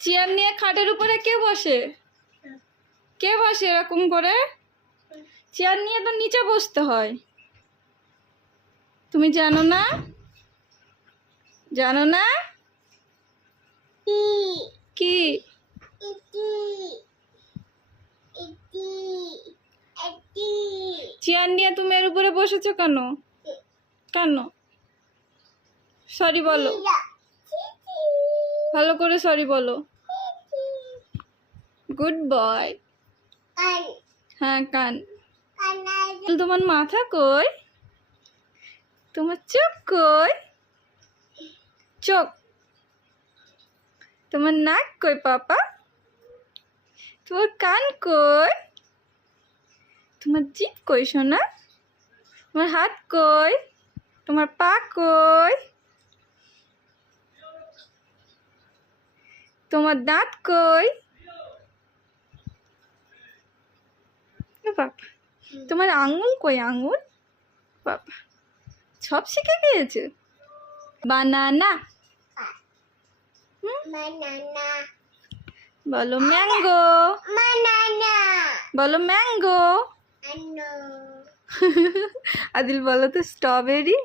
Chair নিয়ে খাটের উপরে কে বসে? কে বসে এরকম করে? চেয়ার নিয়ে তো নিচে বসতে হয়। তুমি জানো না? জানো না? কি? চেয়ার নিয়ে তুমি এর উপরে বসেছো কেন? কেন? সরি বলো, ভালো করে সরি বলো। Good boy. হ্যাঁ কান। তোমার মাথা কই? তোমার চোখ কই? চোখ। তোমার নাক কই পাপা? তোমার কান কই? তোমার জিভ কই সোনা? তোমার হাত কই? তোমার পা কই? তোমার দাঁত কই? বাবা, তোমার আঙুল কই? আঙুল? বাবা, সব শিখে গিয়েছে। বানানা। বলো ম্যাঙ্গো। বলো ম্যাঙ্গো। আদিল বলো তো স্ট্রবেরি।